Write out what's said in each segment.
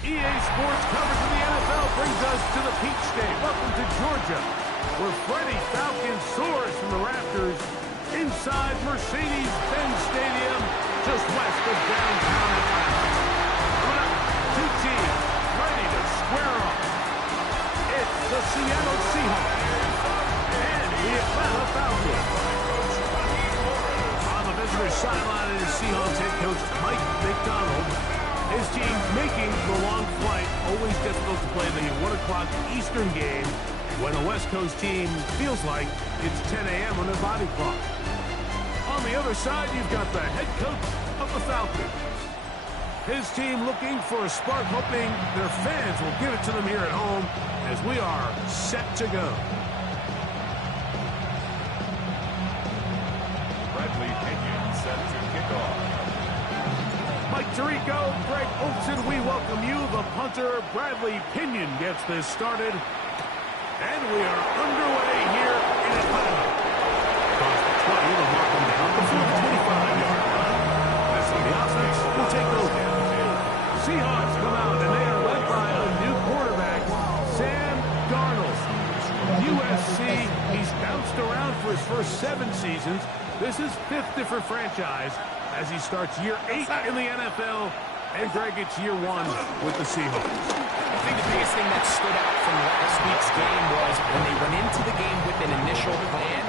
EA Sports coverage of the NFL brings us to the Peach State. Welcome to Georgia, where Freddie Falcon soars from the rafters inside Mercedes-Benz Stadium, just west of downtown Atlanta. Coming up, two teams ready to square off. It's the Seattle Seahawks and the Atlanta Falcons. On the visitor's sideline is Seahawks head coach Mike McDonald. His team making the long flight. Always difficult to play the 1 o'clock Eastern game when a West Coast team feels like it's 10 a.m. on their body clock. On the other side, you've got the head coach of the Falcons. His team looking for a spark, hoping their fans will give it to them here at home as we are set to go. Bradley Pinion set to kick off. Mike Tirico, Greg Olson, we welcome you. The punter, Bradley Pinion, gets this started. And we are underway here in Atlanta. Across the 20, they'll mark them down before the 25-yard line. As the offense will take over. Seahawks come out, and they are led by a new quarterback, Sam Darnold. USC, he's bounced around for his first 7 seasons. This is 5th different franchise as he starts year 8 in the NFL, and Greg, it's year 1 with the Seahawks. I think the biggest thing that stood out from last week's game was when they went into the game with an initial plan,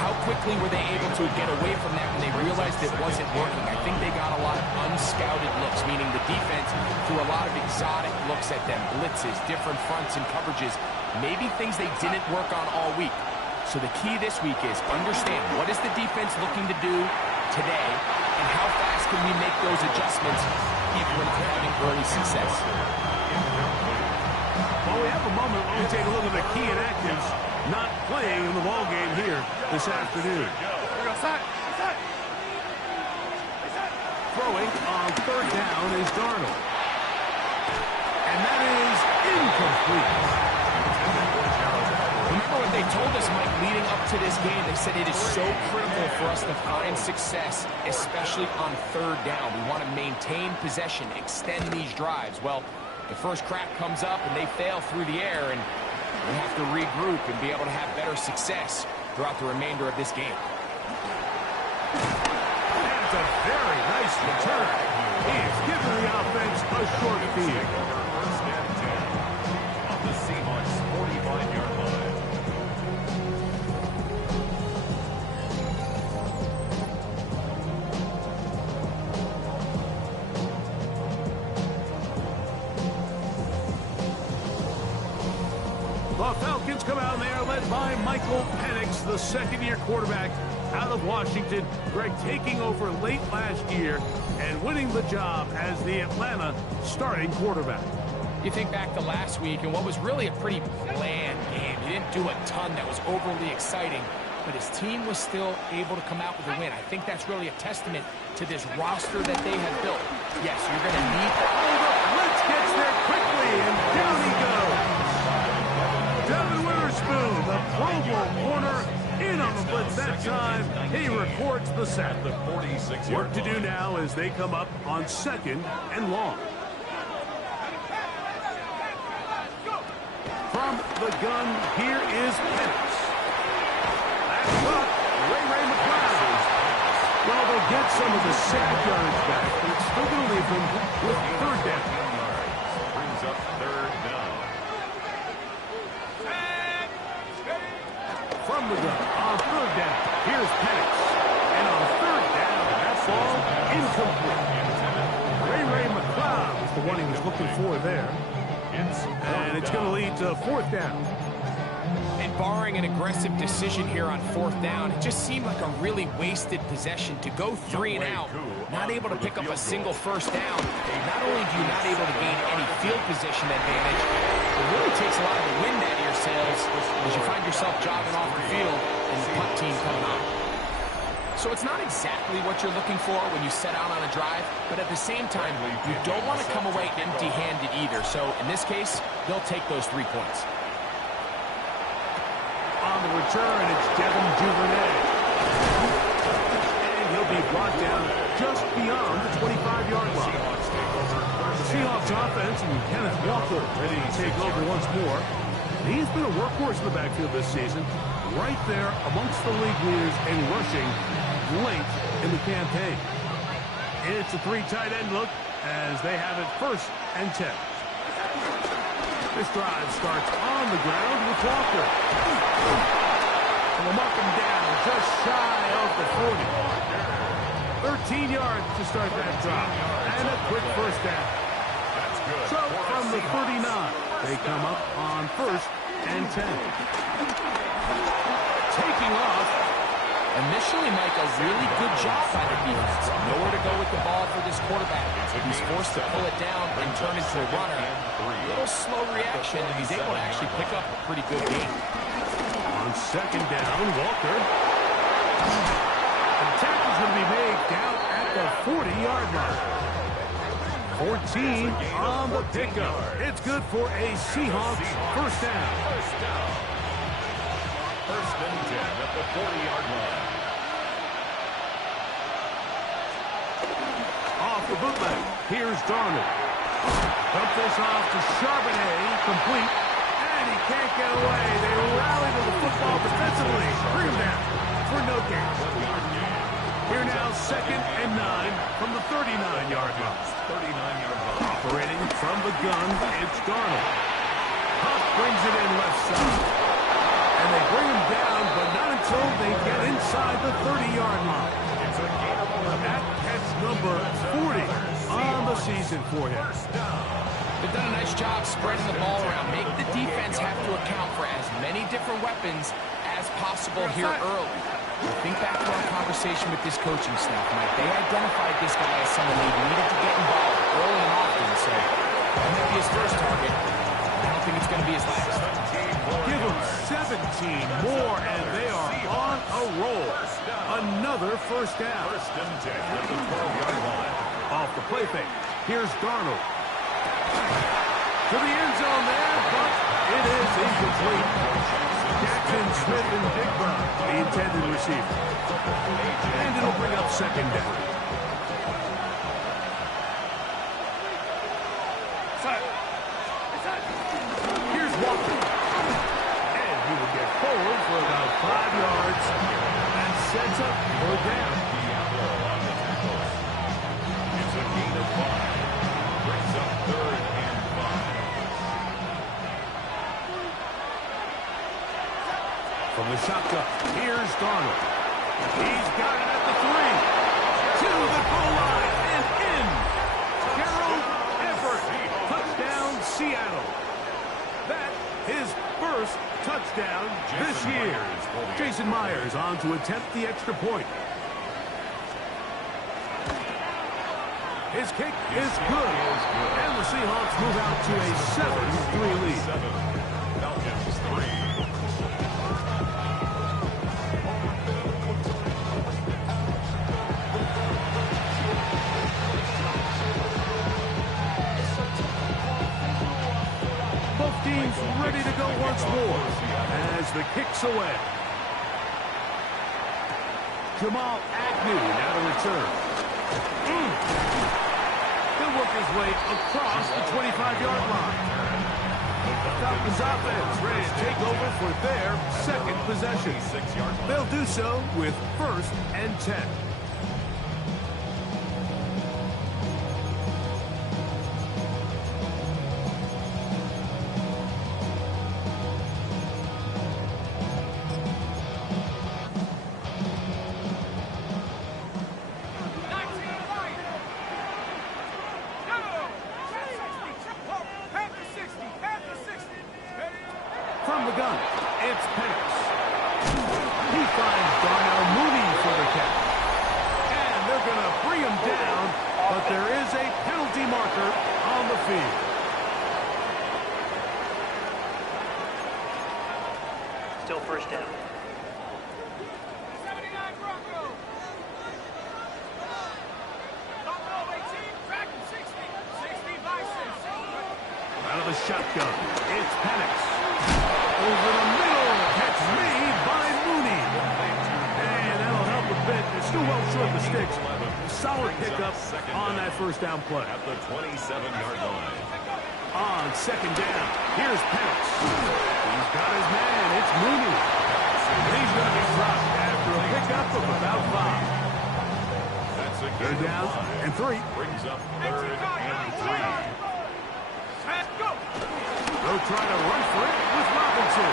how quickly were they able to get away from that when they realized it wasn't working. I think they got a lot of unscouted looks, meaning the defense threw a lot of exotic looks at them, blitzes, different fronts and coverages, maybe things they didn't work on all week. So the key this week is understand what is the defense looking to do today, and how fast can we make those adjustments if we're not having early success. Well, we have a moment when we take a look at the key inactives not playing in the ball game here this afternoon. Throwing on 3rd down is Darnold. And that is incomplete. Remember what they told us, Mike, leading up to this game. They said it is so critical for us to find success, especially on 3rd down. We want to maintain possession, extend these drives. Well, the first crack comes up and they fail through the air, and we have to regroup and be able to have better success throughout the remainder of this game. That's a very nice return. He is giving the offense a short field. First and 10 on the Seahawks 45-yard line. The Falcons come out, and they are led by Michael Penix, the second-year quarterback out of Washington. Greg taking over late last year and winning the job as the Atlanta starting quarterback. You think back to last week and what was really a pretty bland game. He didn't do a ton that was overly exciting, but his team was still able to come out with a win. I think that's really a testament to this roster that they have built. Yes, you're going to need that. Blitz gets there quickly, and down he goes. Devin Witherspoon, the Pro Bowl corner, in on the blitz that time. He records the sack. Work to do now as they come up on 2nd and long. From the gun, here is Penix. That's up. Ray McCloud They'll get some of the sack yards back, but it's still going to leave them with third down. Brings up third down. From the gun on third down. Here's Penix. And on third down, that ball incomplete. Ray McLeod was the one he was looking for there. And it's going to lead to fourth down. And barring an aggressive decision here on fourth down, it just seemed like a really wasted possession to go 3 and out, not able to pick up a single first down. Not only do you not able to gain any field position advantage, it really takes a lot of the wind out of your sails as you find yourself jogging off the field and the punt team coming on. So it's not exactly what you're looking for when you set out on a drive, but at the same time, you don't want to come away empty-handed either. So in this case, they'll take those 3 points. On the return, it's Devin Duvernay. And he'll be brought down just beyond the 25-yard line. The Seahawks offense and Kenneth Walker ready to take over once more. He's been a workhorse in the backfield this season, right there amongst the league leaders in rushing late in the campaign. It's a 3 tight end look as they have it 1st and 10. This drive starts on the ground with Walker. And we'll mark him down just shy of the 40. 13 yards to start that drive. And a quick first down. So from the 39, they come up on 1st and 10. Taking off. Initially, Mike, a really good job by the defense. Nowhere to go with the ball for this quarterback. He's forced to pull it down and turn into a runner. A little slow reaction, and he's able to actually pick up a pretty good game. On 2nd down, Walker. The tackle's going to be made down at the 40-yard line. 14 on the pickup. It's good for a Seahawks first down. 1st and 10 at the 40-yard line. Off the bootleg. Here's Darnold. Dump this off to Charbonnet. Complete. And he can't get away. They rally to the football defensively. Bring him down for no gain. Here now, 2nd and 9 from the 39-yard line. 39-yard line. Operating from the gun, it's Darnold. Huff brings it in left side. And they bring him down, but not until they get inside the 30-yard line. That catch number 40 on the season for him. They've done a nice job spreading the ball around. Make the defense have to account for as many different weapons as possible here early. Think back to our conversation with this coaching staff, Mike. They identified this guy as someone they needed to get involved early and often, so that might be his first target. I don't think it's going to be his last. Give them 17 more, and they are on a roll. Another first down. 1st and 10 at the 12-yard line. Off the play fake. Here's Darnold. To the end zone there, but it is incomplete. Jackson, Smith, and Digba, the intended receiver. And it'll bring up 2nd down. Here's Walker. And he will get forward for about 5 yards and sets up for a down. It's a gain of 5. Brings up 3rd and 5. From the shotgun, here's Darnold. He's got it at the 3. To the goal line and in. Gerald Everett. Touchdown, Seattle. That his first touchdown this year. Jason Myers on to attempt the extra point. His kick is good. And the Seahawks move out to a 7-3 lead. 7. Falcons 3. Both teams ready to go once more as the kick's away. Jamal Agnew now to return. He'll work his way across the 25-yard line. The Falcons offense ready to take over for their 2nd possession. They'll do so with 1st and 10. but there is a penalty marker on the field. Still first down. Out of the shotgun, it's Penix. Over the middle, catch made by Mooney. And that'll help a bit. They're still well short of the sticks. Solid pickup on that first down play. At the 27-yard line. On second down, here's Penix. He's got his man. It's Mooney. And he's going to be dropped after a pickup of about 5. That's a Third good down line. and 3. Brings up 3rd and 3. They'll try to run for it with Robinson.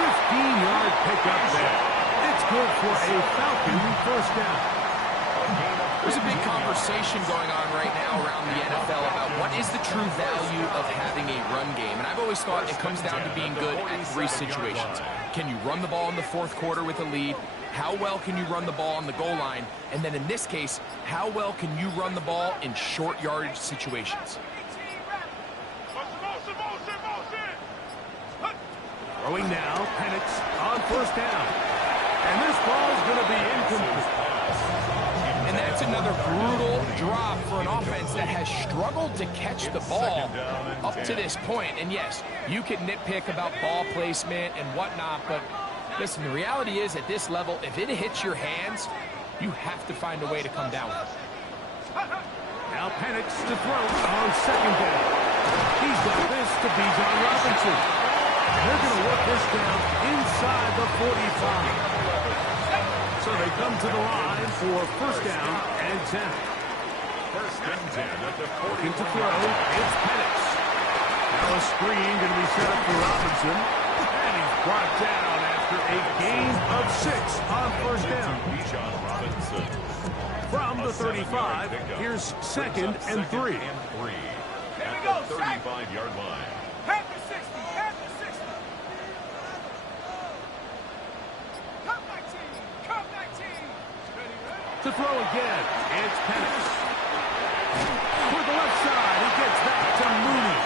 15-yard pickup there. It's good for a Falcon first down. There's a big conversation going on right now around the NFL about what is the true value of having a run game. And I've always thought it comes down to being good at 3 situations. Can you run the ball in the 4th quarter with a lead? How well can you run the ball on the goal line? And then in this case, how well can you run the ball in short yardage situations? Throwing now, Penix on first down. And this ball is going to be incomplete. And that's another brutal drop for an offense that has struggled to catch the ball up to this point. And yes, you can nitpick about ball placement and whatnot, but listen, the reality is at this level, if it hits your hands, you have to find a way to come down with it. Now Penix to throw on second down. He's got this to Bijan Robinson. They're going to work this down inside the 45. So they come to the line for first down and 10. First and 10 at the 40. Looking to throw, it's Penix. Now a screen going to be set up for Robinson. And he's brought down after a gain of 6 on first down. Bijan Robinson. From the 35, here's second and 3. At the 35-yard line. To throw again, it's Penix. Toward the left side, he gets back to Mooney.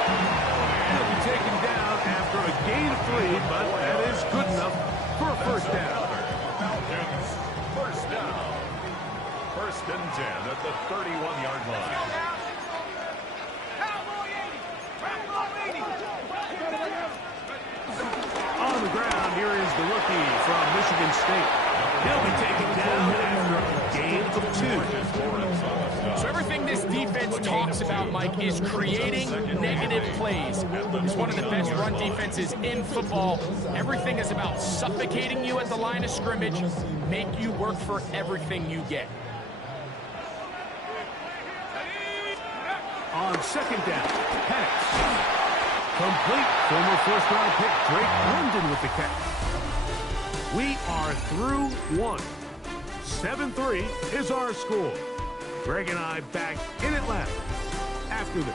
He'll be taken down after a gain of 3, but that is good enough for a first down. First down. First and 10 at the 31-yard line. On the ground, here is the rookie from Michigan State. He'll be taken down after a gain of 2. So everything this defense talks about, Mike, is creating negative plays. It's one of the best run defenses in football. Everything is about suffocating you at the line of scrimmage, make you work for everything you get. On second down, Penix. Complete. Former first-round pick Drake London with the catch. We are through 1. 7-3 is our score. Greg and I back in Atlanta after this.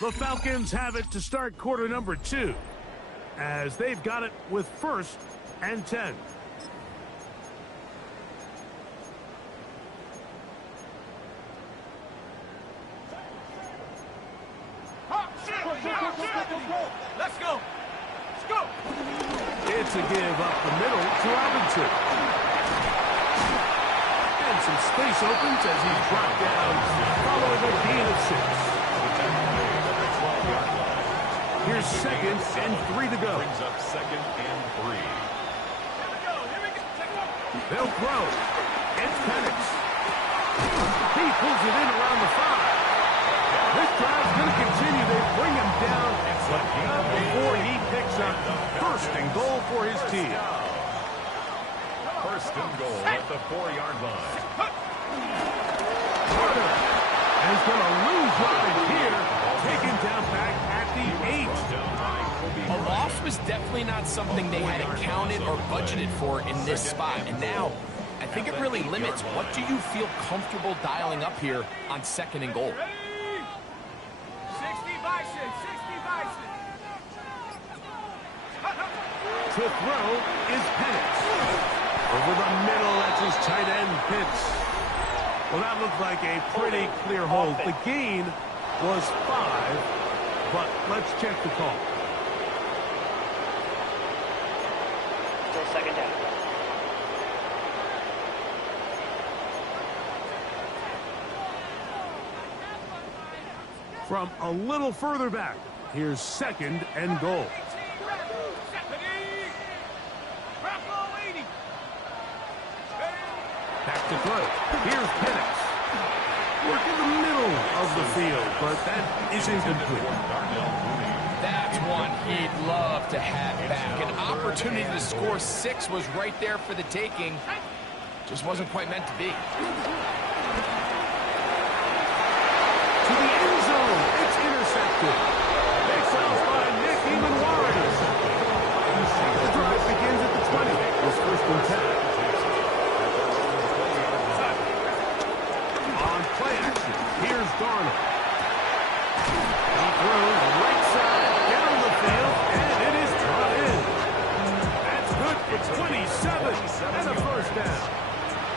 The Falcons have it to start quarter number 2, as they've got it with first and 10. Let's go. Let's go. It's a give up the middle to Robinson. And some space opens as he's brought down following a gain of 6. Here's second and 3 to go. Brings up second and 3. They'll throw. It's Penix. He pulls it in around the 5. This drive's going to continue. They bring him down, but not before he picks up first and goal for his team. First and goal at the 4-yard line. Carter. And he's going to lose right here. Taken down back at the 8. A loss was definitely not something they had accounted or budgeted for in this spot. And now, I think it really limits what do you feel comfortable dialing up here on second and goal. 60 Bison, 60 Bison. To throw is Penix. Over the middle, that's his tight end, Pitts. Well, that looked like a pretty clear hold. The gain was 5, but let's check the call. Still second down. From a little further back, here's 2nd and goal. Back to throw. Here's Penix. Work in the middle of the field, but that is incomplete. That's one he'd love to have back. An opportunity to score 6 was right there for the taking. Just wasn't quite meant to be. To the end zone. It's intercepted. Big sells by Nick Eamon-Warren. The drive begins at the 20. It's 1st and 10. On play action, here's Darnold. He throws right side down the field, and it is brought in. That's good for 27 and a 1st down.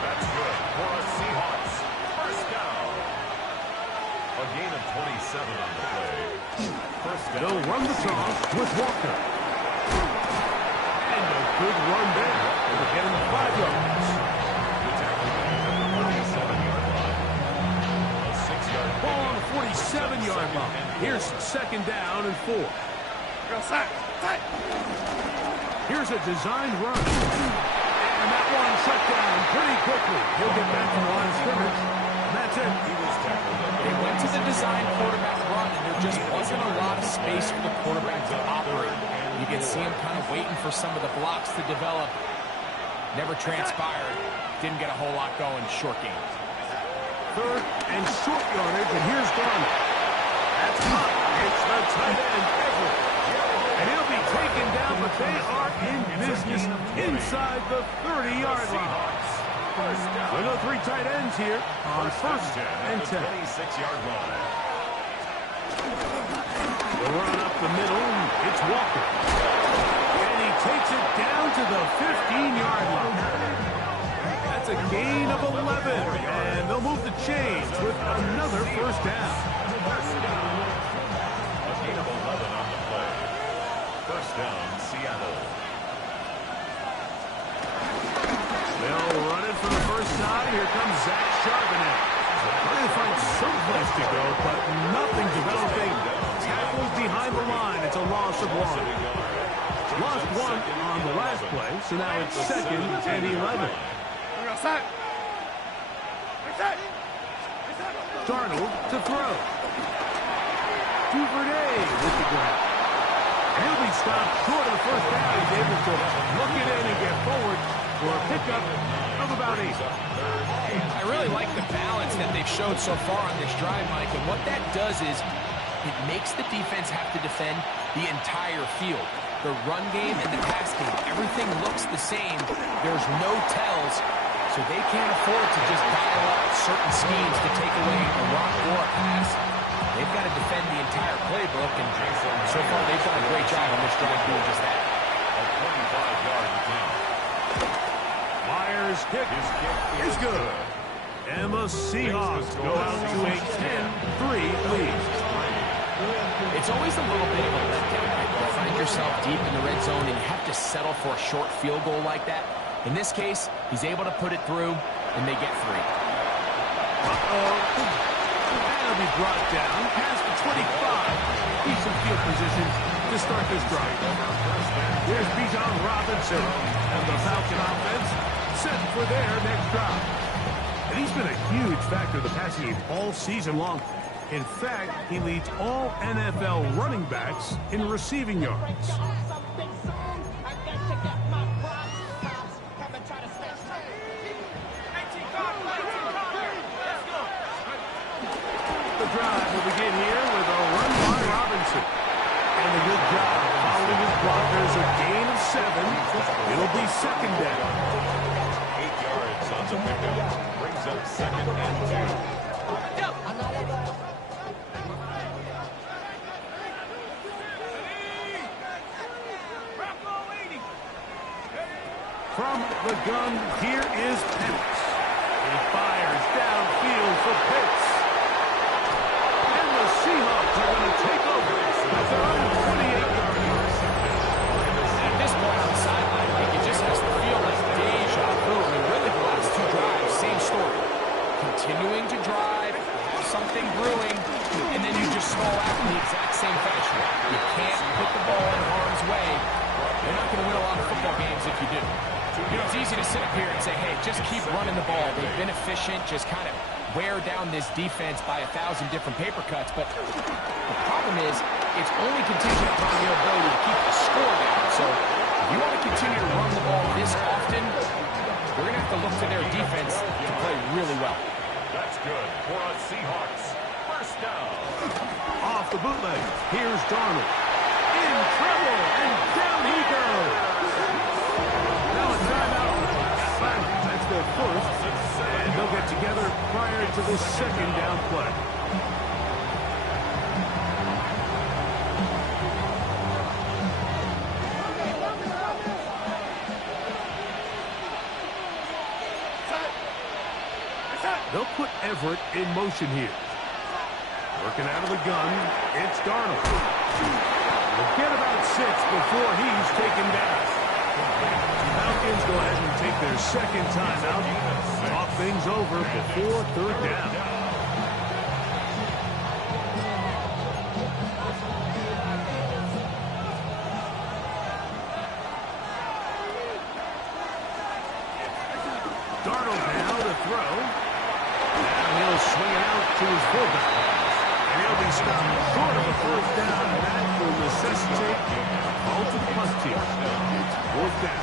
That's good for a Seahawks. 1st down. A gain of 27 on the play. 1st down. They'll run the toss with Walker. And a good run there. They'll get him 5 yards. Ball on the 47-yard line. Here's 2nd down and 4. Here's a designed run. And that one shut down pretty quickly. He'll get back to the line of scrimmage. That's it. They went to the design quarterback run, and there just wasn't a lot of space for the quarterback to operate. You can see him kind of waiting for some of the blocks to develop. Never transpired. Didn't get a whole lot going. Short game. 3rd and short yardage, and here's Darnold. That's hot. It's the tight end, Everett. And he'll be taken down, but they are in business inside the 30-yard line. We'll go 3 tight ends here on 1st and 10. 26-yard line. They'll run up the middle. It's Walker. And he takes it down to the 15-yard line. That's a gain of 11, and they'll move the chains with another 1st down. A gain of 11 on the play. 1st down, Seattle. They'll run it for the 1st time. Here comes Zach Charbonnet. Trying to find some place to go, but nothing developing. Tackled behind the line. It's a loss of 1. Lost 1 on the last play, so now it's 2nd and 11. Darnold to throw. Duvernay with the grab. He'll be stopped short of the 1st down. He's able to look it in and get forward for a pickup of about 8. I really like the balance that they've showed so far on this drive, Mike, and what that does is it makes the defense have to defend the entire field. The run game and the pass game, everything looks the same. There's no tells. So they can't afford to just dial up certain schemes to take away a run or a pass. They've got to defend the entire playbook, and so far they've done a great job on this drive doing just that. A 25-yard attempt. Myers' kick is good. And the Seahawks go out to a 10-3 lead. It's always a little bit of a letdown, right? You find yourself deep in the red zone and you have to settle for a short field goal like that. In this case, he's able to put it through, and they get 3. That'll be brought down past the 25. Decent field position to start this drive. Here's Bijan Robinson, and the Falcon offense set for their next drive. And he's been a huge factor in the passing game all season long. In fact, he leads all NFL running backs in receiving yards. The drive will begin here with a run by Robinson. And a good job following his blockers, a gain of 7. It'll be 2nd down. 8 yards on the pickup. Brings up 2nd and 2. From the gun, here is Pitts. He fires downfield for Pitts. And the Seahawks are going to take over at their own 28-yard line. At this point on the sideline, Mike, it just has to feel like deja vu. I mean, really the last two drives, same story. Continuing to drive, have something brewing, and then you just stall out in the exact same fashion. You can't put the ball in harm's way. You're not going to win a lot of football games if you do. You know, it's easy to sit up here and say, hey, just keep running the ball. They've been efficient, just kind of wear down this defense by 1,000 different paper cuts. But the problem is, it's only contingent upon your ability to keep the score down. So if you want to continue to run the ball this often, we're going to have to look to their defense to play really well. That's good for a Seahawks. First down. Off the bootleg, here's Darnold. In trouble, and down he goes. Now a timeout. That's their first, and they'll get together prior to the second down play. They'll put Everett in motion here. Working out of the gun, it's Darnold. They'll get about 6 before he's taken down. Falcons go ahead and take their second timeout. Talk things over before third down. Darnold now to throw. Now he'll swing it out to his fullback. And he'll be stopped short of a first down. And that will necessitate a call to the punt team. Fourth down.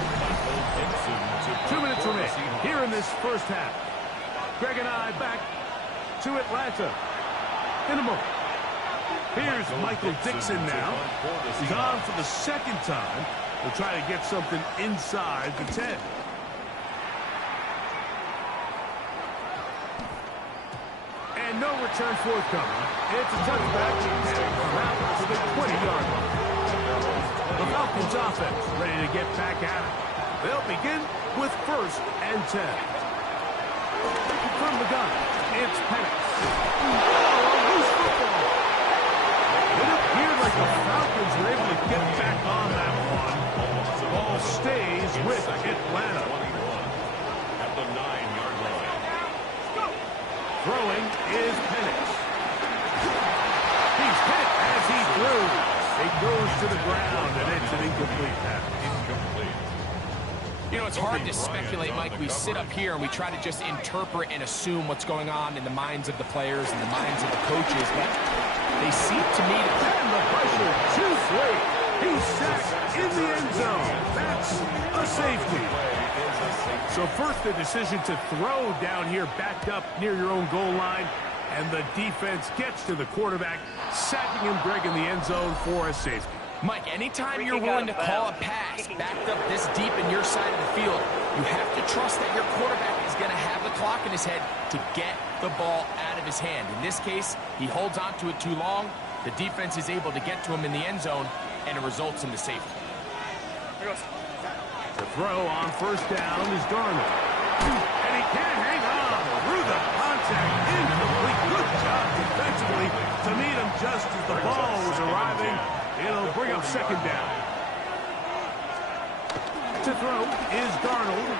2 minutes remaining here in this first half. Greg and I back to Atlanta in a moment. Here's Michael Dixon now. He's on for the second time. He'll try to get something inside the 10. And no return forthcoming. It's a touchback and out to the 20-yard line. The Falcons offense ready to get back at it. They'll begin with 1st and 10. From the gun, it's Penix. Oh, a loose football. It appeared like the Falcons were able to get back on that one. The ball stays with Atlanta. At the 9-yard line. Throwing is Penix. He's hit as he threw. It goes to the ground, and it's an incomplete pass. Incomplete. You know, it's hard to speculate, Mike. We sit up here and we try to just interpret and assume what's going on in the minds of the players and the minds of the coaches, but they seem to me to... And the pressure, 2-3. He's sacked in the end zone. That's a safety. So first, the decision to throw down here backed up near your own goal line, and the defense gets to the quarterback, sacking him, Greg, in the end zone for a safety. Mike, anytime you're willing to call a pass backed up this deep in your side of the field, you have to trust that your quarterback is going to have the clock in his head to get the ball out of his hand. In this case, he holds on to it too long. The defense is able to get to him in the end zone, and it results in the safety. The throw on 1st down is Darnold. And he can't hang on through the contact. Incomplete. Good job defensively to meet him just as the ball was arriving. It'll bring up 2nd down. To throw is Darnold.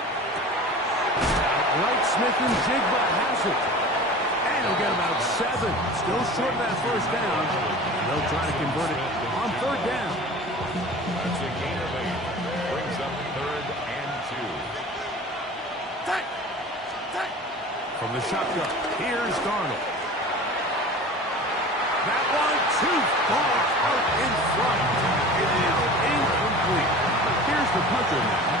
Right, Smith and Jigba has it. And he'll get about 7. Still short of that 1st down. They'll try to convert it on 3rd down. That's a gain of 8. Brings up 3rd and 2. From the shotgun, here's Darnold. That one too far out in front. It is incomplete. Here's the punter now,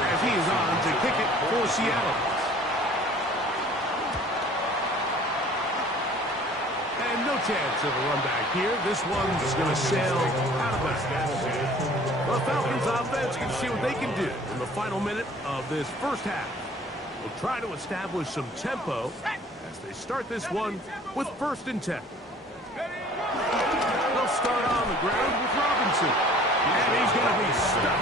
as he is on to kick it for Seattle. And no chance of a run back here. This one's going to sail out of bounds. The Falcons offense can see what they can do in the final minute of this first half. We'll try to establish some tempo as they start this one with 1st and 10. They'll start on the ground with Robinson. And he's going to be stuck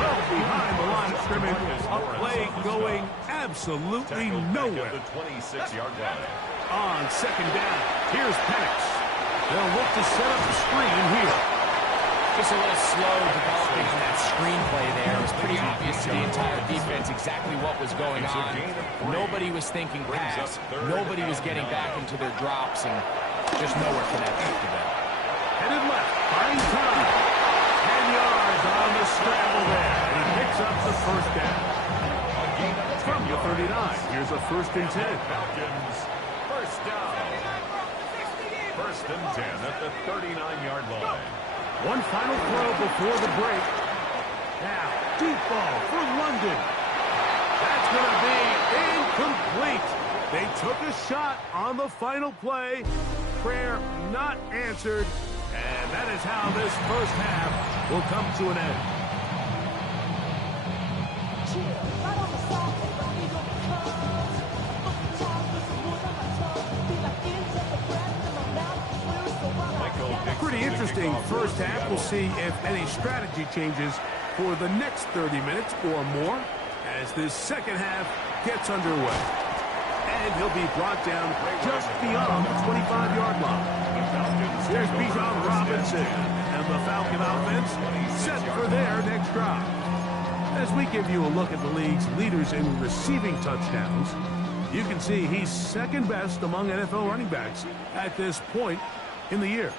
well behind the line of scrimmage. A play going absolutely nowhere. The 26-yard line. On second down, here's Penix. They'll look to set up the screen here. Just a little slow developing on that screenplay there. It was pretty obvious to the entire defense exactly what was going on. Nobody was thinking pass. Nobody was getting back into their drops, and just nowhere connected to that. Headed left, buying time. 10 yards on the scramble there. And he picks up the first down. From the 39, here's a 1st and 10. Falcons, first down. 1st and 10 at the 39-yard line. One final throw before the break. Now, deep ball for London. That's going to be incomplete. They took a shot on the final play. Prayer not answered. And that is how this first half will come to an end. Pretty interesting first half. We'll see if any strategy changes for the next 30 minutes or more as this second half gets underway. And he'll be brought down just beyond the 25-yard line. There's Bijan Robinson and the Falcon offense set for their next drive. As we give you a look at the league's leaders in receiving touchdowns, you can see he's second best among NFL running backs at this point in the year.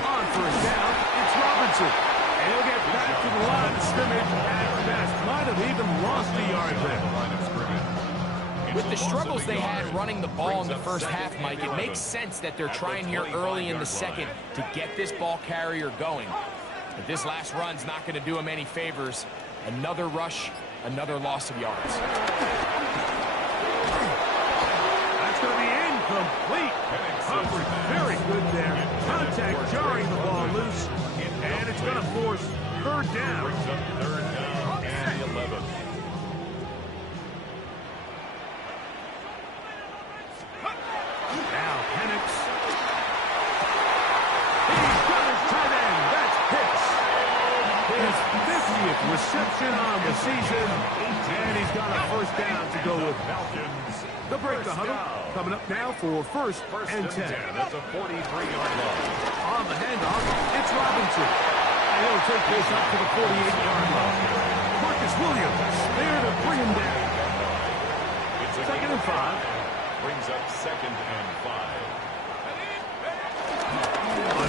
On first down, it's Robinson. And he'll get back to the line of scrimmage at best. Might have even lost a yard there. With the struggles they had running the ball in the first half, Mike, it makes sense that they're trying here early in the second to get this ball carrier going. But this last run's not going to do him any favors. Another rush, another loss of yards. That's going to be incomplete. Humphrey, very good there. Contact jarring the ball loose. And it's going to force 3rd down. Brings up 3rd down and 11. Now Penix. He's got his tight end. That's Pitts. His 50th reception on the season. And he's got a 1st down to go with. Falcons. The break the huddle. Coming up now for 1st and 10. That's a 43-yard line. On the handoff, it's Robinson. And he'll take this up to the 48-yard line. Marcus Williams there to bring him down. It's a 2nd and 5. Brings up 2nd and 5.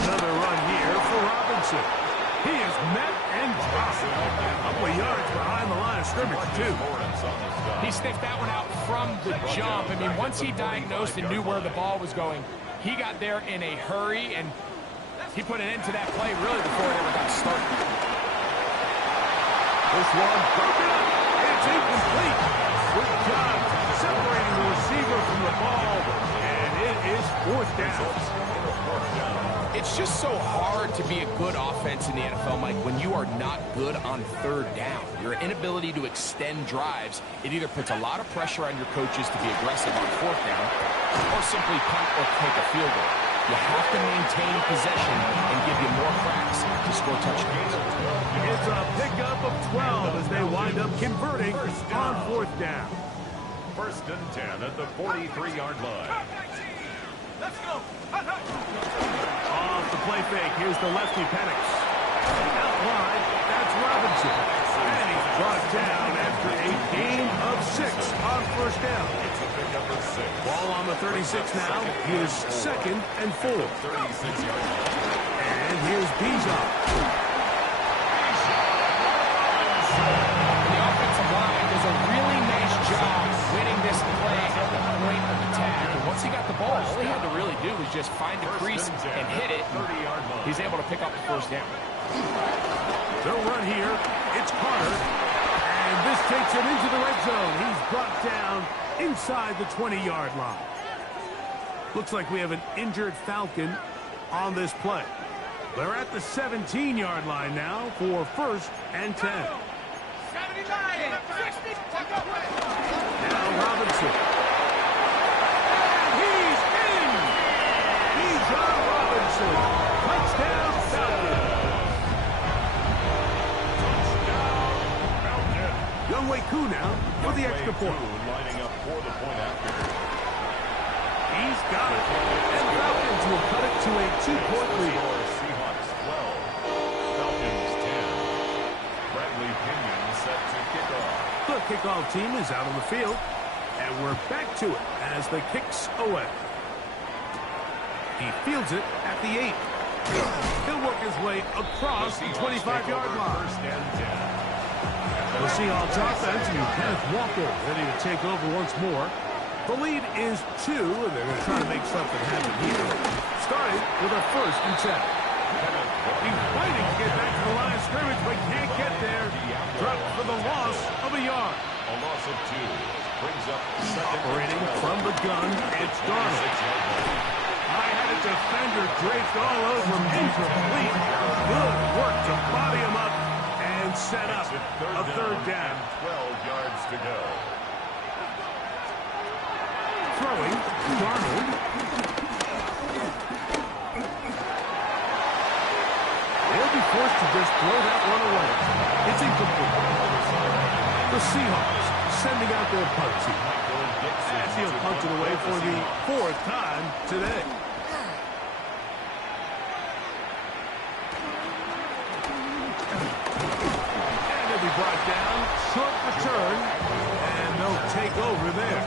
Another run here for Robinson. He is met and dropped. A couple of yards behind the line of scrimmage, too. He sniffed that one out from the jump. I mean, once he diagnosed and knew where the ball was going, he got there in a hurry, and he put an end to that play really before it ever got started. This one broken up. It's incomplete. Good job separating the receiver from the ball, and it is 4th down. It's just so hard to be a good offense in the NFL, Mike, when you are not good on 3rd down. Your inability to extend drives, it either puts a lot of pressure on your coaches to be aggressive on 4th down or simply punt or take a field goal. You have to maintain possession and give you more cracks to score touchdowns. It's a pickup of 12 as they wind up converting on 4th down. 1st and 10 at the 43-yard line. Let's go. Off the play fake, here's the lefty Penix. Out wide, that's Robinson. And he's brought down after a gain of 6 on 1st down. It's a pickup of 6. Ball on the 36 now. His 2nd and 4. 36-yard line. And here's Bijan. The offensive line does a really nice job winning this play at the point of attack. And once he got the ball, all he had to really do was just find the crease and hit it. He's able to pick up the 1st down. They'll run here. It's Carter. And this takes him into the red zone. He's brought down inside the 20-yard line. Looks like we have an injured Falcon on this play. They're at the 17-yard line now for 1st and 10. 79, 60, Now Robinson. And he's in! Bijan Robinson Runaway coup now for the extra point. Lining up for the point after. He's got it. And the Falcons will cut it to a 2-point lead. Seahawks 12. Falcons 10. Bradley Pinion set to kick off. The kickoff team is out on the field. And we're back to it as the kick's away. He fields it at the 8. He'll work his way across the 25-yard line. First and 10. The Seahawks offense and Kenneth Walker ready to take over once more. The lead is 2, and they're going to try to make something happen here. Starting with a 1st and 10. He's fighting to get back to the line of scrimmage, but can't get there. Dropped for the loss of a yard. A loss of 2. Brings up second. Operating from the gun, it's Darnold. High-headed defender draped all over him. Incomplete. Good work to body him up and set up a 3rd down. 12 yards to go. Throwing, Darnold. They'll be forced to just throw that one away. It's incomplete. The Seahawks sending out their punt team. As he'll punt it away for the 4th time today. And they'll be brought down. Short return. And they'll take over there.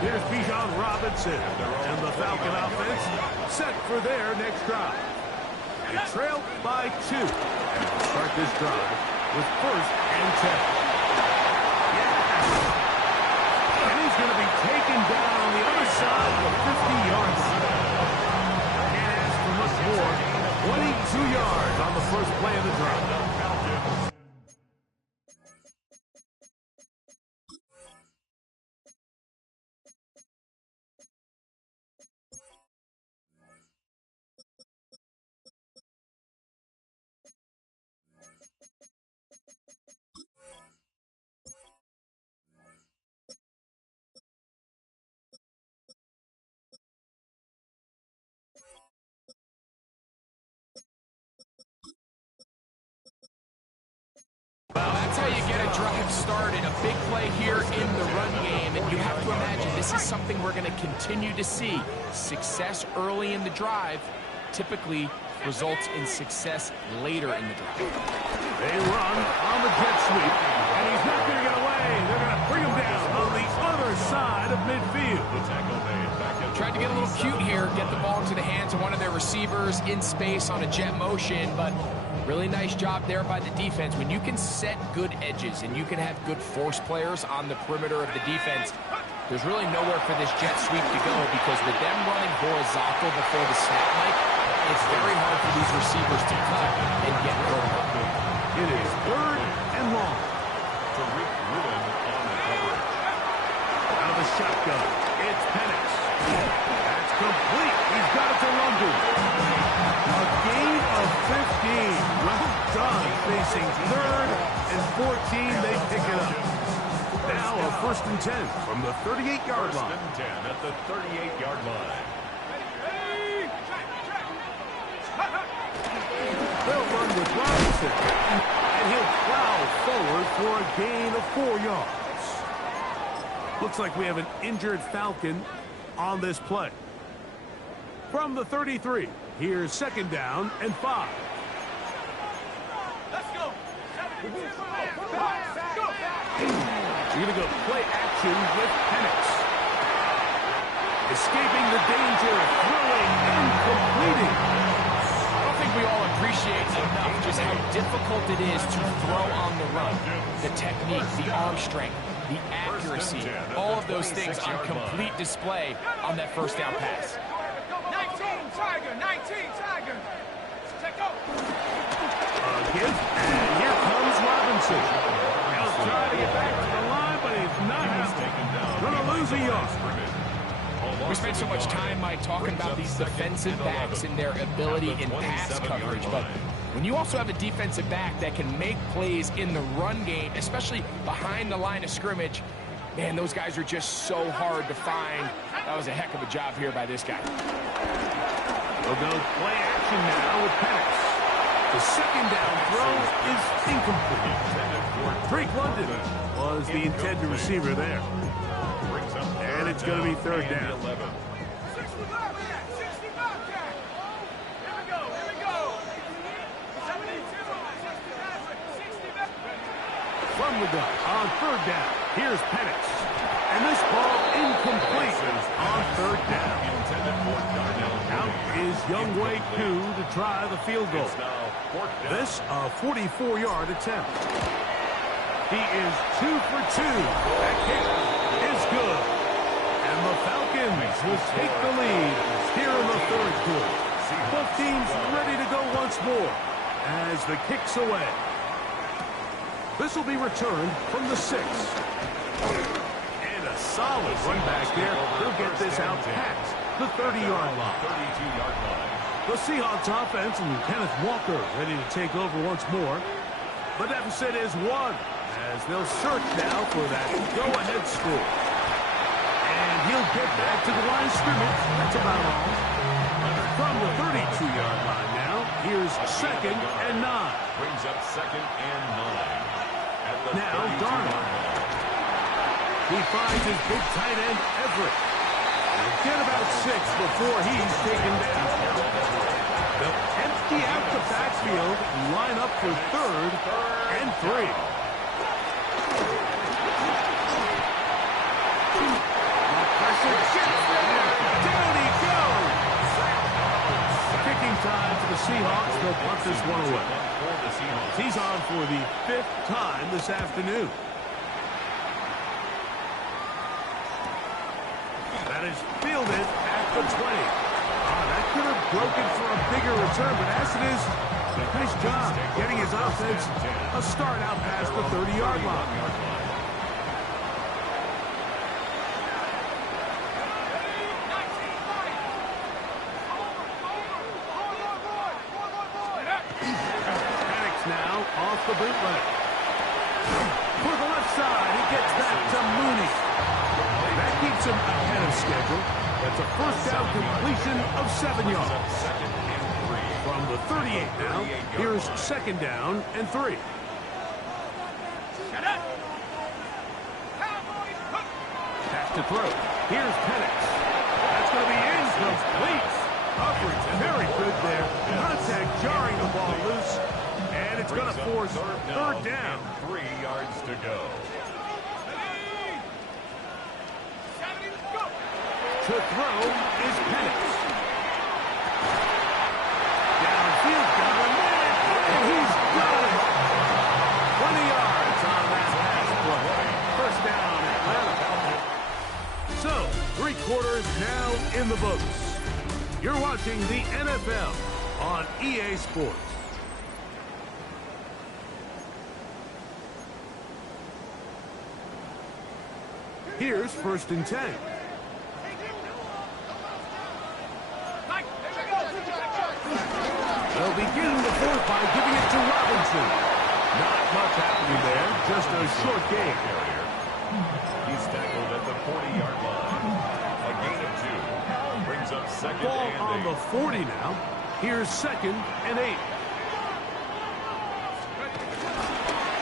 Here's Bijan Robinson. And the Falcon offense set for their next drive. They trail by 2. And start this drive with 1st and 10. And he's going to be taken down on the other side of the 50-yard line. Can't ask for much more. 22 yards on the first play of the drive. Well, that's how you get a drive started. A big play here in the run game. And you have to imagine this is something we're going to continue to see. Success early in the drive typically results in success later in the drive. They run on the jet sweep. And he's not going to get away. They're going to bring him down on the other side of midfield. The tackle made back at Tried to get a little cute here, get the ball into the hands of one of their receivers in space on a jet motion, but really nice job there by the defense. When you can set good edges and you can have good force players on the perimeter of the defense, there's really nowhere for this jet sweep to go because with them running horizontal before the snap, Mike, it's very hard for these receivers to cut and get vertical. It is 3rd and long. Tariq Woolen on the coverage. Out of the shotgun, it's Penix. That's complete. He's got it to London. A gain of 15. Well done. Facing 3rd and 14, they pick it up. Now a 1st and 10 from the 38-yard line. 1st and 10 at the 38-yard line. They'll run with Robinson. And he'll plow forward for a gain of 4 yards. Looks like we have an injured Falcon on this play. From the 33, here's 2nd down and 5. Let's go. You're going to go play action with Penix. Escaping the danger, throwing and completing. I don't think we all appreciate enough just how difficult it is to throw on the run. The technique, the arm strength, the accuracy, all of those things on complete display on that 1st down pass. 19 Tiger, 19 Tiger. Take over. Give, and here comes Robinson. He'll try to get back to the line, but he's not happening. Going to lose a yard. We spent so much time, Mike, talking about these defensive backs and their ability in pass coverage, but when you also have a defensive back that can make plays in the run game, especially behind the line of scrimmage, man, those guys are just so hard to find. That was a heck of a job here by this guy. They'll go play action now with Penix. The second down throw is incomplete. Drake London was the intended receiver there. And it's going to be third down. 60 Bobcat. Here we go. 72, 60 From the gun on third down. Here's Penix. And this ball incomplete on third down. Out is Younghoe Koo to try the field goal. This a 44-yard attempt. He is 2 for 2. That kick is good. And the Falcons will take the lead here in the third quarter. Both teams ready to go once more as the kick's away. This will be returned from the 6. And a solid run back there. He'll get this out past the 30-yard line. The Seahawks offense and Kenneth Walker ready to take over once more. The deficit is 1 as they'll search now for that go-ahead score. And he'll get back to the line of scrimmage. That's about all. From the 32-yard line now, here's second and 9. Brings up second and 9. Now Darnold. He finds his big tight end, Everett. He'll get about 6 before he's taken down. They'll empty out the backfield and line up for third and 3. Down he goes! Kicking time for the Seahawks. They'll punt this one away. He's on for the 5th time this afternoon. That is fielded at the 20. That could have broken for a bigger return, but as it is, nice job getting his offense a start out past the 30-yard line. The bootleg. For the left side, he gets back to Mooney. That keeps him ahead of schedule. That's a first down completion of 7 yards. From the 38 now, here's second down and 3. Back to throw. Here's Penix. That's going to be incomplete. Coverage very good there. Contact jarring the ball loose. And it's going to force third down. 3 yards to go. To throw is Penix. Downfield, got a minute, and he's got it. 20 yards on that pass play. First down, Atlanta. So, 3 quarters now in the books. You're watching the NFL on EA Sports. Here's first and 10. They'll begin the fourth by giving it to Robinson. Not much happening there, just a short game. He's tackled at the 40-yard line. A gain of 2. Brings up second Ball and on 8. the 40 now. Here's second and 8.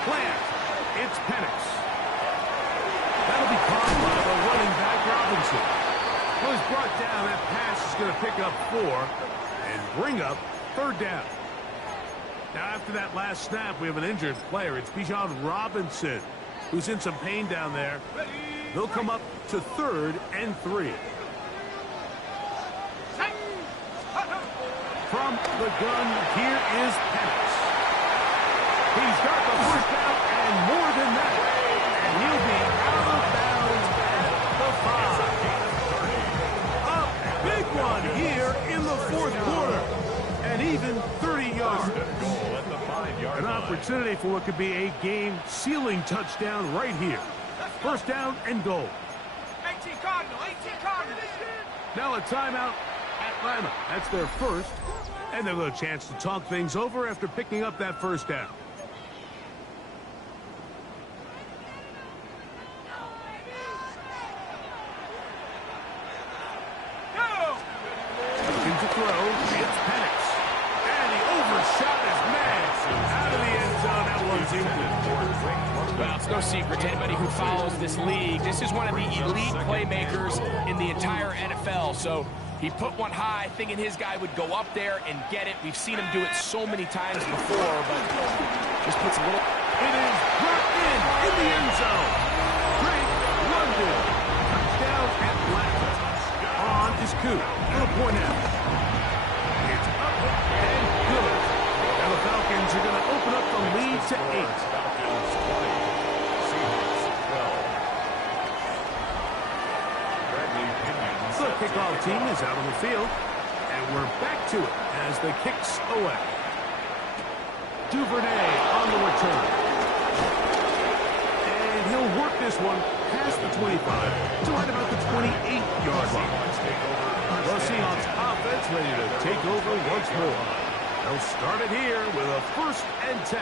Plant. It's Penix. That'll be caught by the running back, Robinson. Well, he's brought down. That pass is going to pick up 4 and bring up third down. Now, after that last snap, we have an injured player. It's Bijan Robinson, who's in some pain down there. They'll come up to third and 3. From the gun, here is Penix. He's got the first down and more than that. And he'll be out of bounds at the 5. A big one here in the fourth quarter. And even 30 yards. An opportunity for what could be a game-sealing touchdown right here. First down and goal. 18 Cardinal. Now a timeout. Atlanta. That's their first. And they'll have a chance to talk things over after picking up that first down. Looking to throw. It's Penix. And he overshot his man. who follows this league, this is one of the elite playmakers in the entire NFL. So he put one high, thinking his guy would go up there and get it. We've seen him do it so many times before, but just puts a little... It is brought in the end zone. Drake London. Touchdown Atlanta. On is Coop. For the point out. It's up and good. Now the Falcons are going to open up the lead to 8. Falcons 20. Seahawks 12. Bradley Pinion. The kickoff team is out on the field. And we're back to it as the kicks away. Duvernay on the return. And he'll work this one past the 25 to right about the 28-yard line. The Seahawks offense ready to take over once more. They'll start it here with a 1st and 10.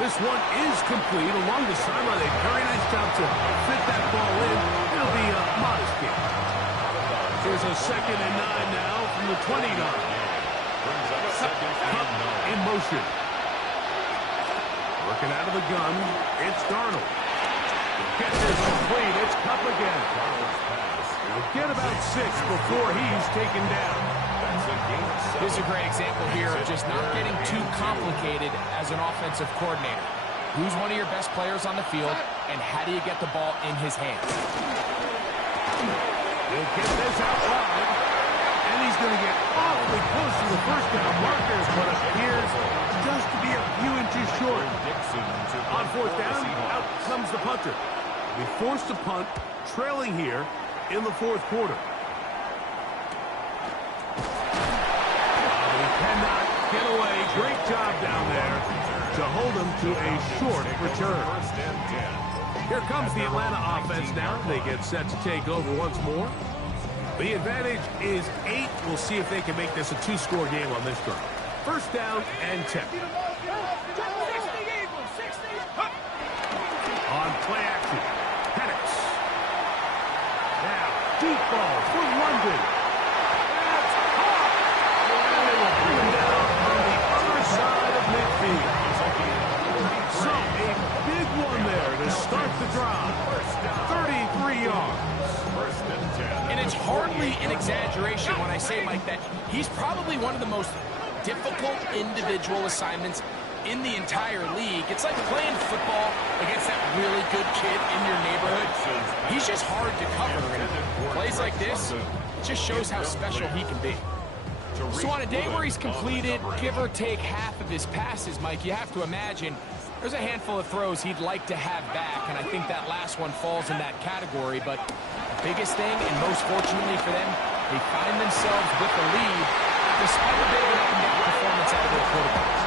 This one is complete along the sideline. A very nice job to fit that ball in. It'll be a modest kick. Here's a 2nd and 9 now from the 29. Cup in motion. Working out of the gun. It's Darnold. Gets it complete. It's Cup again. He'll get about 6 before he's taken down. This is a great example here of just not getting too complicated as an offensive coordinator. Who's one of your best players on the field, and how do you get the ball in his hands? He'll get this out wide, and he's going to get awfully close to the 1st down markers, but appears just to be a few inches short. On 4th down, out comes the punter. Be forced to punt, trailing here in the 4th quarter. He cannot get away. Great job down there to hold him to a short return. Here comes the Atlanta offense now. They get set to take over once more. The advantage is 8. We'll see if they can make this a 2-score game on this drive. 1st down and 10. On play action, Penix. Now, deep ball for London. That's caught. And they will bring him down on the other side of midfield. So, a big one there to start the drive. 33 yards. And it's hardly an exaggeration when I say, Mike, that he's probably one of the most difficult individual assignments in the entire league. It's like playing football against that really good kid in your neighborhood. He's just hard to cover, and plays like this, it just shows how special he can be. So on a day where he's completed, give or take half of his passes, Mike, you have to imagine there's a handful of throws he'd like to have back, and I think that last one falls in that category. But the biggest thing, and most fortunately for them, they find themselves with the lead despite a bit of an up-and-down performance out of their quarterback.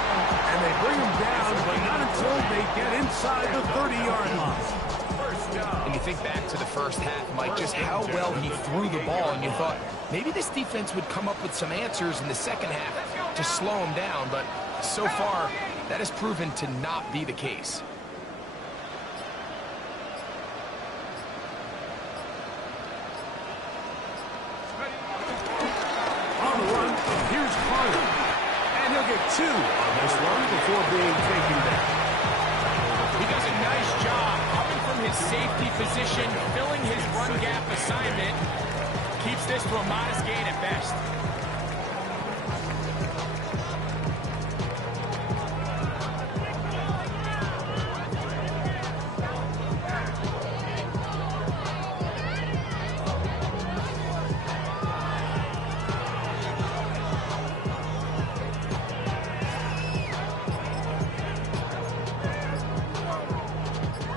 And they bring him down, but not until they get inside the 30-yard line. And you think back to the first half, Mike, just how well he threw the ball, and you thought maybe this defense would come up with some answers in the second half to slow him down, but so far, that has proven to not be the case. On the run, here's Carter. And he'll get 2 on this one before being taken down. He does a nice job coming from his safety position, filling his run gap assignment. Keeps this to a modest gain at best.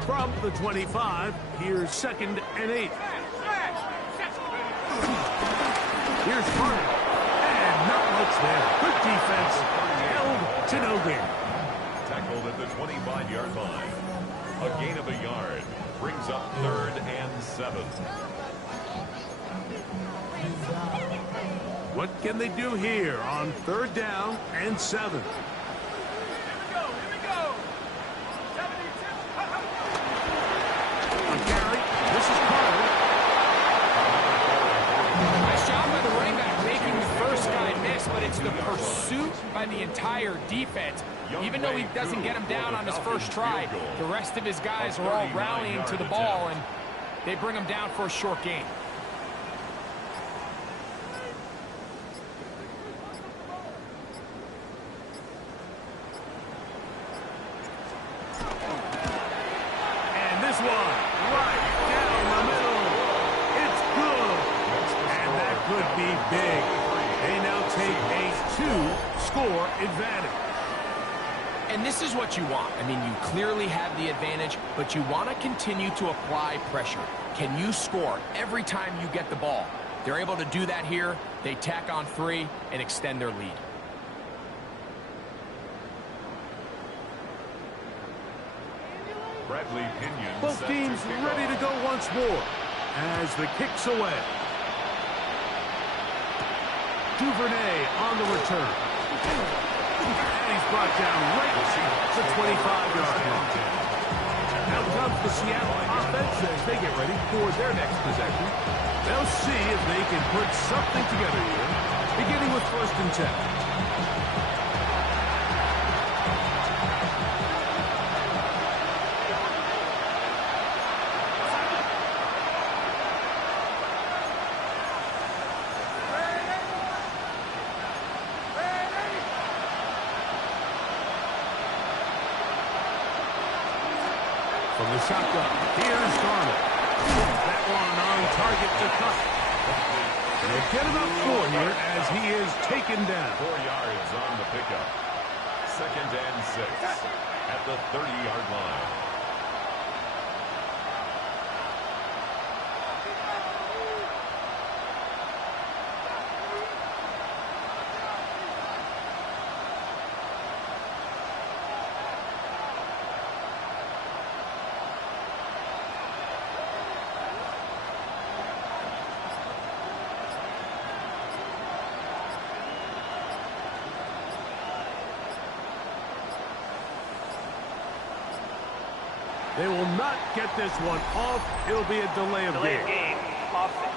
From the 25, here's 2nd and 8. Here's Carter. And not much there. Good defense. Held to no gain. Tackled at the 25-yard line. A gain of a yard. Brings up 3rd and 7. What can they do here on 3rd down and 7? But it's the pursuit by the entire defense. Even though he doesn't get him down on his first try, the rest of his guys are all rallying to the ball, and they bring him down for a short gain. And this one, right down the middle. It's good. And that could be big. They now take a 2-score advantage. And this is what you want. I mean, you clearly have the advantage, but you want to continue to apply pressure. Can you score every time you get the ball? They're able to do that here. They tack on 3 and extend their lead. Bradley Pinion. Both teams ready to go once more as the kick's away. Duvernay on the return. And he's brought down right at the 25-yard line. Now comes the Seattle offense as they get ready for their next possession. They'll see if they can put something together here, beginning with 1st and 10. From the shotgun, here's Darnold. That one on target to cut. And they'll get enough for here as he is taken down. 4 yards on the pickup. 2nd and 6 at the 30-yard line. They will not get this one off. It'll be a delay of game. Offense.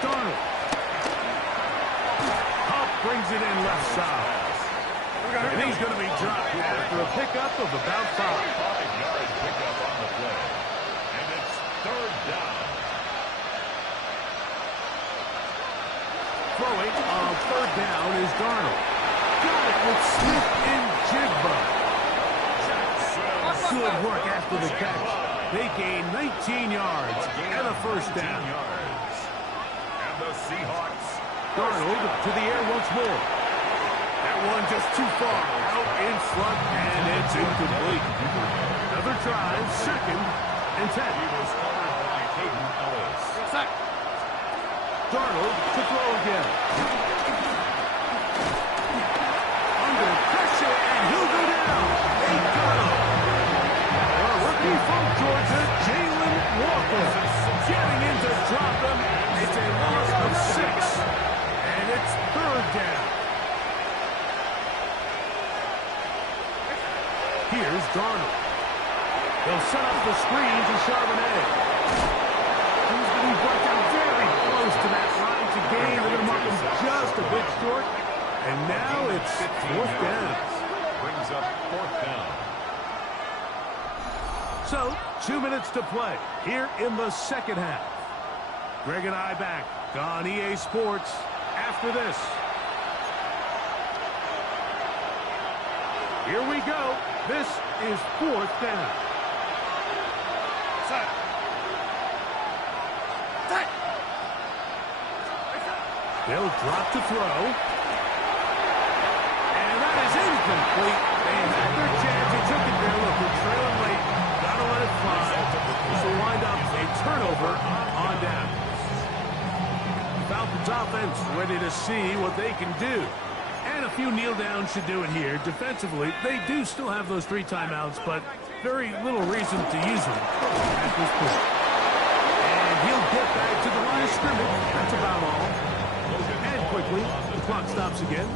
Darnold. Huff brings it in left side. And he's going to be dropped after a pickup of about 5. 5-yard pickup on the play. And it's 3rd down. Throwing on 3rd down is Darnold. Got it with Smith and Jigba. Good work after the catch. They gain 19 yards and a 1st down. And the Seahawks. Darnold to the air once more. That one just too far. Out in front, and it's incomplete. Another try, 2nd and 10. He was covered by Caden Ellis. Darnold to throw again. Under pressure, and he'll go down. They got him. A rookie from Georgia, Jalen Walker, getting in to drop him. It's a loss of 6, and it's 3rd down. Here's Darnold. They'll set up the screen to Charbonnet. He's getting brought down very close to that line to gain. They're going to mark him just a bit short. And now it's 4th down. Brings up 4th down. So, 2 minutes to play here in the 2nd half. Greg and I back on EA Sports after this. Here we go. This is 4th down. They'll drop to throw. And that is incomplete. They had their chance. They took it there. Look, they're trailing late. Gotta let it fly. This will wind up a turnover on down. Falcons offense ready to see what they can do. And a few kneel downs should do it here. Defensively, they do still have those 3 timeouts, but very little reason to use them at this point. And he'll get back to the line of scrimmage. That's about all. And quickly, the clock stops again.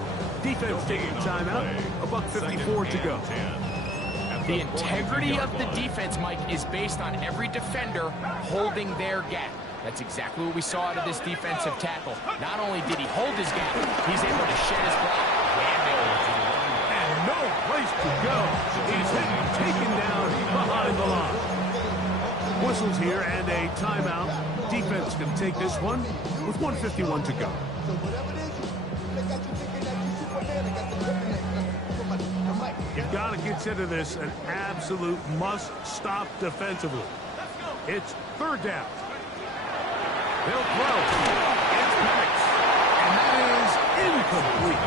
Defense taking a timeout. $1:54 to go. And The integrity of the defense, Mike, is based on every defender holding their gap. That's exactly what we saw out of this defensive tackle. Not only did he hold his gap, he's able to shed his block. And no place to go. He's hit and taken down behind the line. Whistles here and a timeout. Defense can take this one with 1:51 to go. You've got to consider this an absolute must-stop defensively. It's third down. They'll throw. It's Penix. And that is incomplete.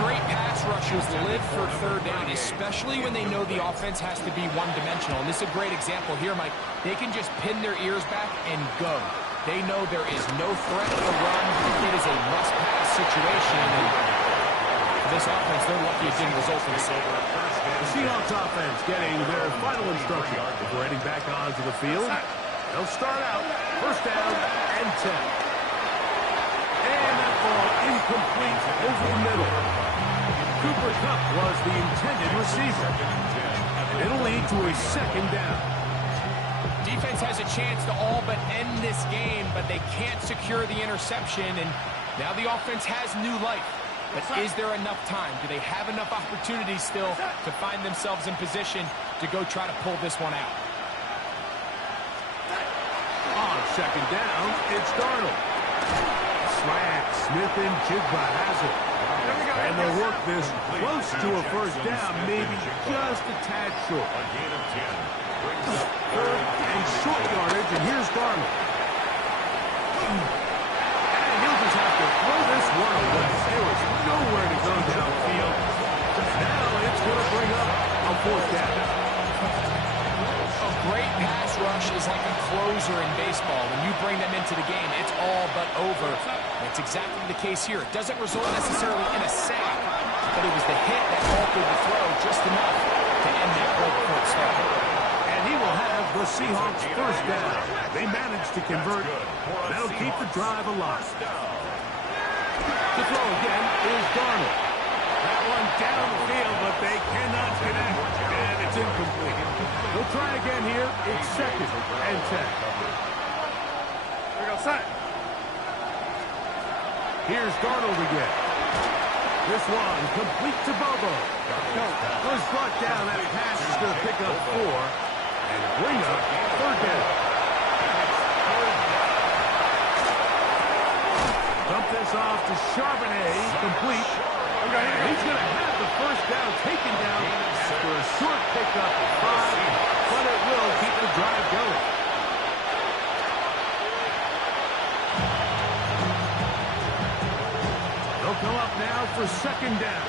Great pass rushers live for third down, especially when they know the offense has to be one-dimensional. And this is a great example here, Mike. They can just pin their ears back and go. They know there is no threat to run. It is a must-pass situation. And for this offense, they're lucky it didn't result in a saver. The Seahawks offense getting their final instruction before heading back onto the field. They'll start out first down and 10. And that ball incomplete over the middle. Cooper Kupp was the intended receiver. And it'll lead to a second down. Defense has a chance to all but end this game, but they can't secure the interception, and now the offense has new life. But is there enough time? Do they have enough opportunities still to find themselves in position to go try to pull this one out? On second down, it's Darnold. Slant, Smith and Jigba has it. And they'll work this close to a first down, maybe just a tad short. Third and short yardage, and here's Darnold. And he'll just have to throw this one away. There was nowhere to go downfield. Now it's going to bring up a fourth down. A great pass rush is like a closer in baseball. When you bring them into the game, it's all but over. That's exactly the case here. It doesn't result necessarily in a sack, but it was the hit that altered the throw just enough to end that play before it started. And he will have the Seahawks first down. They managed to convert. That'll keep the drive alive. The throw again is Darnold. That one down the field, but they cannot connect. And it's incomplete. They'll try again here. It's second and 10. Here we go, set. Here's Darnold again. This one complete to Bobo. Was brought down. That pass is going to pick up 4 and bring up third down. Dump this off to Charbonnet. Complete. And he's going to have the first down taken down after a short pickup of 5, but it will keep the drive going. They'll come up now for second down.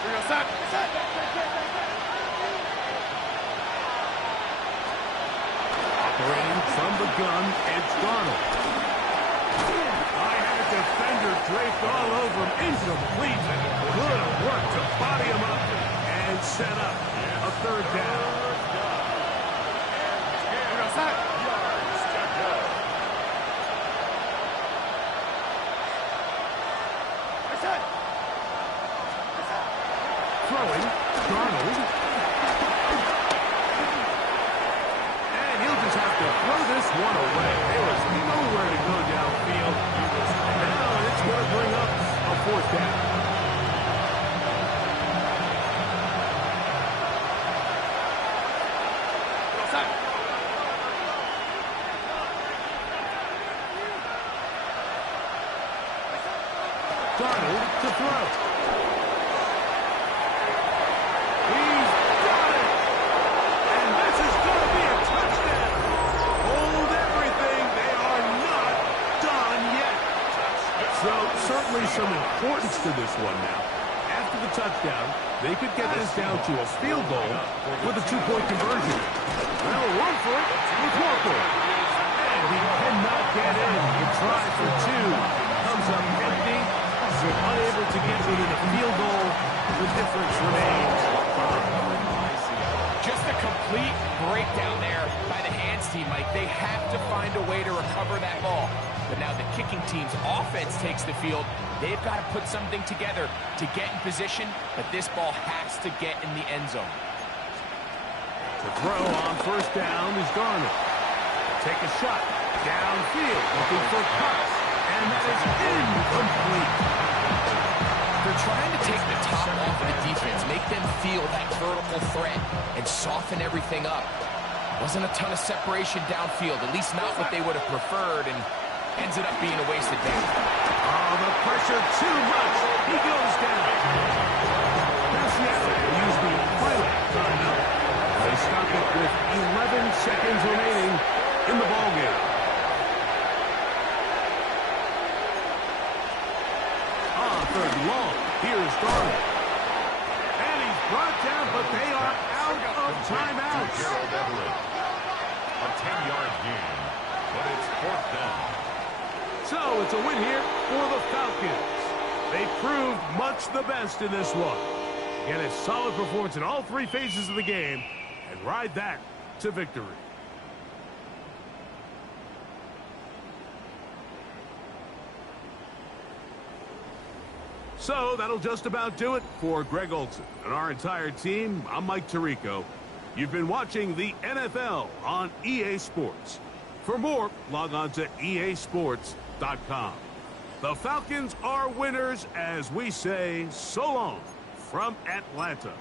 Here we go, set. Operating from the gun, it's Darnold. I had a defender draped all over him. Incomplete. Good work to body him up and set up a third down. Here we go, set. Throwing, Darnold. And he'll just have to throw this one away. There was nowhere to go downfield. Now it's going to bring up a fourth down. Darnold to throw. He's got it. And this is going to be a touchdown. Hold everything. They are not done yet. So certainly some importance to this one now. After the touchdown, they could get this down to a field goal with a 2-point conversion. They'll run for it with Walker. And he cannot get in. He tries for 2. Comes up empty. So unable to get within a field goal. The difference remains 5. Just a complete breakdown there by the hands team, Mike. They have to find a way to recover that ball. But now the kicking team's offense takes the field. They've got to put something together to get in position, but this ball has to get in the end zone. The throw on first down is Garner. Take a shot. Downfield. Looking for cuts. And that is incomplete. They're trying to take the top off of the defense, make them feel that vertical threat, and soften everything up. Wasn't a ton of separation downfield, at least not what they would have preferred, and ended up being a wasted down. Oh, the pressure too much. He goes down. Now Seattle will use the final timeout. They stop it with 11 seconds remaining in the ballgame. On third and long, here's Garner. And he's brought down, but they are out of timeouts. A 10-yard gain, but it's fourth down. So it's a win here for the Falcons. They proved much the best in this one. Get a solid performance in all three phases of the game and ride that to victory. So that'll just about do it for Greg Olsen and our entire team. I'm Mike Tirico. You've been watching the NFL on EA Sports. For more, log on to easports.com. The Falcons are winners as we say so long from Atlanta.